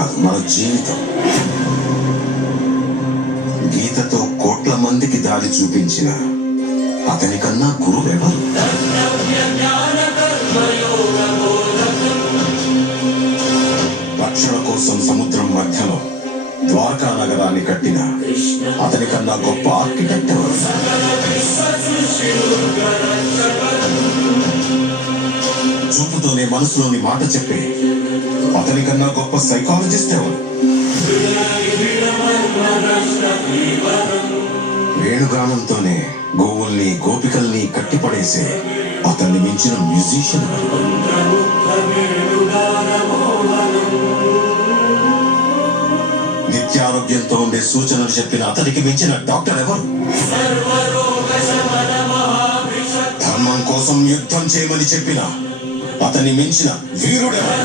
కాదు, మన జీవితం. గీతతో కోట్ల మందికి దారి చూపించిన అతని కన్నా గురువెవరు? రక్షణ కోసం సముద్రం మధ్యలో ద్వారకా నగరాన్ని కట్టిన అతని కన్నా గొప్ప ఆర్కిటెక్ట్ ఎవరు? చూపుతోనే మనసులోని మాట చెప్పే అతని కన్నా గొప్ప సైకాలజిస్ట్ ఎవరు? వేణుగానంతోనే గోవుల్ని గోపికల్ని కట్టిపడేసే అతన్ని మించిన మ్యూజిషియన్. నిత్యారోగ్యంతో ఉండే సూచనలు చెప్పిన అతనికి మించిన డాక్టర్ ఎవరు? ధర్మం కోసం యుద్ధం చేయమని చెప్పిన అతన్ని మించిన వీరుడెవరు?